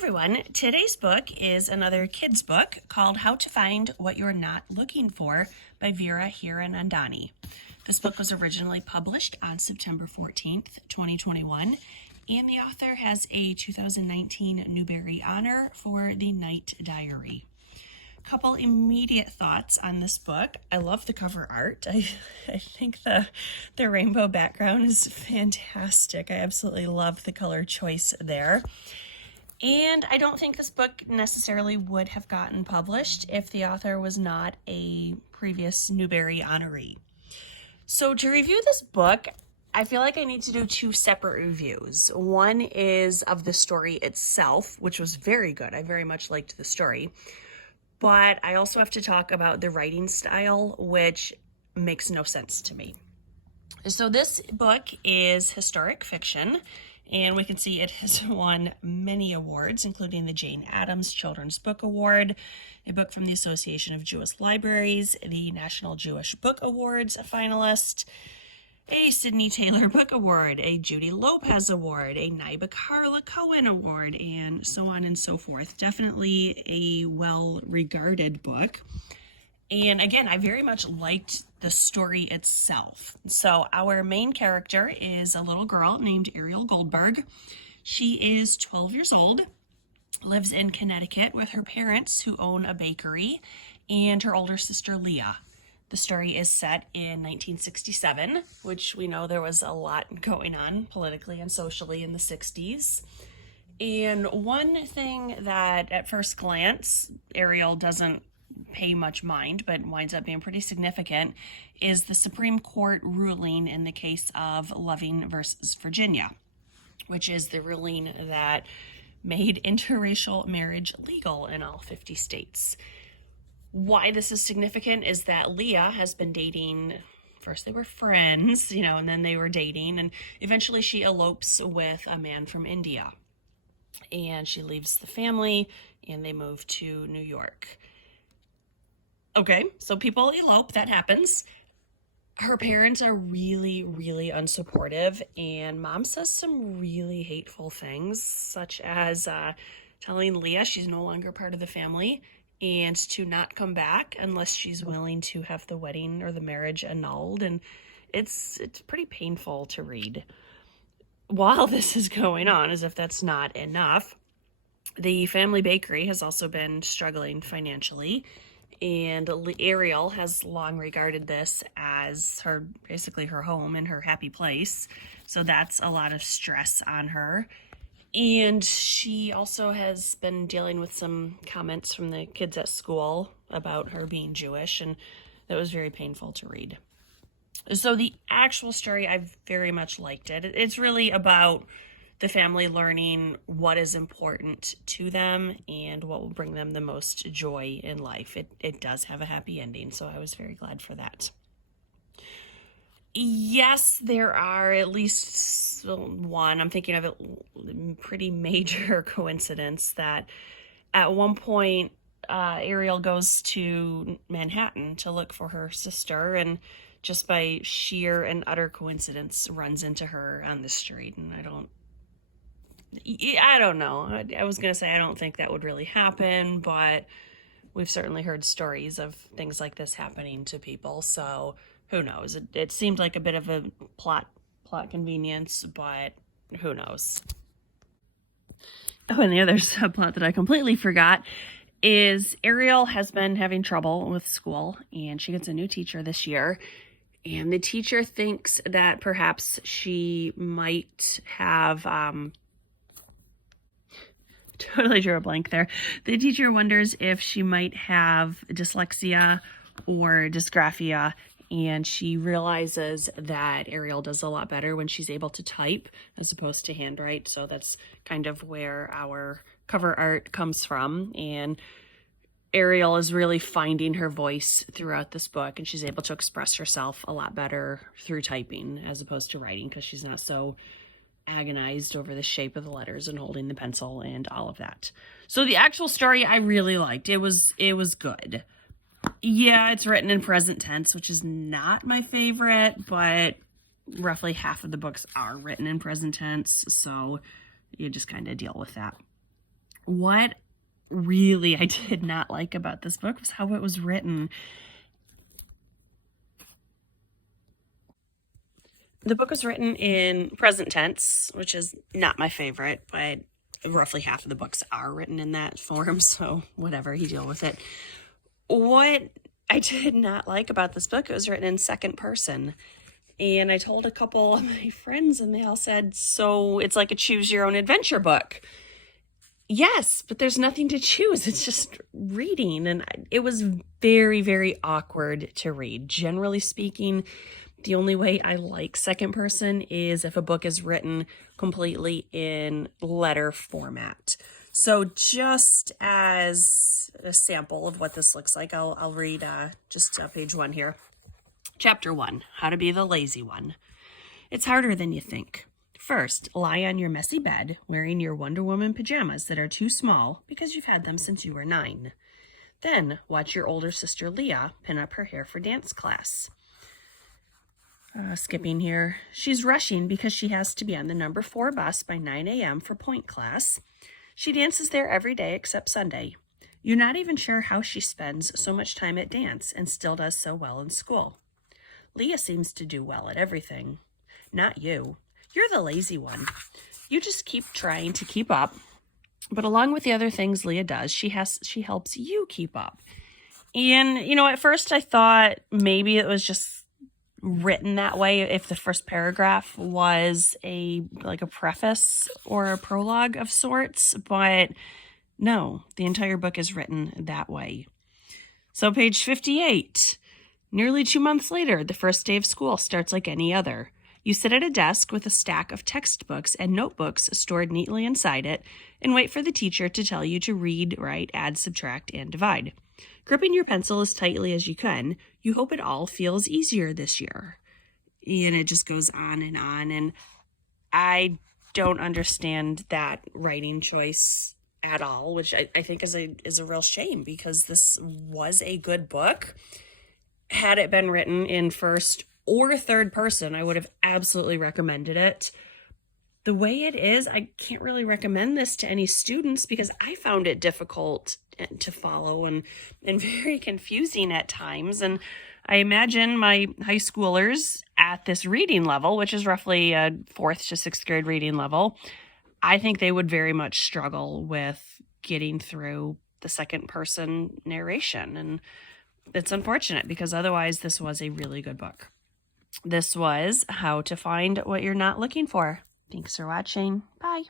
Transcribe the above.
everyone, today's book is another kids book called How to Find What You're Not Looking For by Veera Hiranandani. This book was originally published on September 14th, 2021, and the author has a 2019 Newbery Honor for The Night Diary. Couple immediate thoughts on this book. I love the cover art. I think the rainbow background is fantastic. I absolutely love the color choice there. And I don't think this book necessarily would have gotten published if the author was not a previous Newbery honoree. So to review this book, I feel like I need to do two separate reviews. One is of the story itself, which was very good. I very much liked the story. But I also have to talk about the writing style, which makes no sense to me. So this book is historic fiction, and we can see it has won many awards, including the Jane Addams Children's Book Award, a book from the Association of Jewish Libraries, the National Jewish Book Awards, a finalist, a Sidney Taylor Book Award, a Judy Lopez Award, a Niba Carla Cohen Award, and so on and so forth. Definitely a well-regarded book. And again, I very much liked the story itself. So our main character is a little girl named Ariel Goldberg. She is 12 years old, lives in Connecticut with her parents who own a bakery, and her older sister Leah. The story is set in 1967, which we know there was a lot going on politically and socially in the 60s. And one thing that at first glance Ariel doesn't pay much mind, but winds up being pretty significant, is the Supreme Court ruling in the case of Loving versus Virginia, which is the ruling that made interracial marriage legal in all 50 states. Why this is significant is that Leah has been dating, first they were friends, and then they were dating, and eventually she elopes with a man from India. And she leaves the family and they move to New York. Okay, so people elope, that happens. Her parents are really, really unsupportive, and mom says some really hateful things, such as telling Leah she's no longer part of the family and to not come back unless she's willing to have the wedding or the marriage annulled, and it's pretty painful to read. While this is going on, as if that's not enough, the family bakery has also been struggling financially, and Ariel has long regarded this as basically her home and her happy place. So that's a lot of stress on her. And she also has been dealing with some comments from the kids at school about her being Jewish, and that was very painful to read. So the actual story, I very much liked it. It's really about the family learning what is important to them and what will bring them the most joy in life. It does have a happy ending, so I was very glad for that. Yes, there are at least one, I'm thinking of a pretty major coincidence, that at one point Ariel goes to Manhattan to look for her sister, and just by sheer and utter coincidence runs into her on the street. And I don't know. I was going to say I don't think that would really happen, but we've certainly heard stories of things like this happening to people, so who knows? It seemed like a bit of a plot convenience, but who knows? Oh, and the other subplot that I completely forgot is Ariel has been having trouble with school, and she gets a new teacher this year. And the teacher thinks that perhaps she might have, totally drew a blank there. The teacher wonders if she might have dyslexia or dysgraphia, and she realizes that Ariel does a lot better when she's able to type as opposed to handwrite. So that's kind of where our cover art comes from. And Ariel is really finding her voice throughout this book, and she's able to express herself a lot better through typing as opposed to writing, because she's not so agonized over the shape of the letters and holding the pencil and all of that. So the actual story I really liked. It was good. Yeah, it's written in present tense, which is not my favorite, but roughly half of the books are written in present tense, so you just kind of deal with that. What really I did not like about this book was how it was written. The book was written in present tense, which is not my favorite, but roughly half of the books are written in that form, so whatever, you deal with it. What I did not like about this book, it was written in second person. And I told a couple of my friends, and they all said, so it's like a choose your own adventure book. Yes, but there's nothing to choose. It's just reading. And it was very, very awkward to read. Generally speaking, the only way I like second person is if a book is written completely in letter format. So just as a sample of what this looks like, I'll read just page 1 here. Chapter 1, How to Be the Lazy One. It's harder than you think. First, lie on your messy bed wearing your Wonder Woman pajamas that are too small because you've had them since you were 9. Then, watch your older sister Leah pin up her hair for dance class. Skipping here. She's rushing because she has to be on the number 4 bus by 9 a.m. for point class. She dances there every day except Sunday. You're not even sure how she spends so much time at dance and still does so well in school. Leah seems to do well at everything. Not you. You're the lazy one. You just keep trying to keep up. But along with the other things Leah does, she helps you keep up. And, at first I thought maybe it was just written that way if the first paragraph was a preface or a prologue of sorts, but no, the entire book is written that way. So page 58. Nearly 2 months later, the first day of school starts like any other. You sit at a desk with a stack of textbooks and notebooks stored neatly inside it and wait for the teacher to tell you to read, write, add, subtract, and divide. Gripping your pencil as tightly as you can, you hope it all feels easier this year. And it just goes on, and I don't understand that writing choice at all, which I think is a real shame because this was a good book. Had it been written in first or third person, I would have absolutely recommended it. The way it is, I can't really recommend this to any students because I found it difficult to follow and very confusing at times. And I imagine my high schoolers at this reading level, which is roughly a 4th to 6th grade reading level, I think they would very much struggle with getting through the second person narration. And it's unfortunate because otherwise this was a really good book. This was How to Find What You're Not Looking For. Thanks for watching. Bye.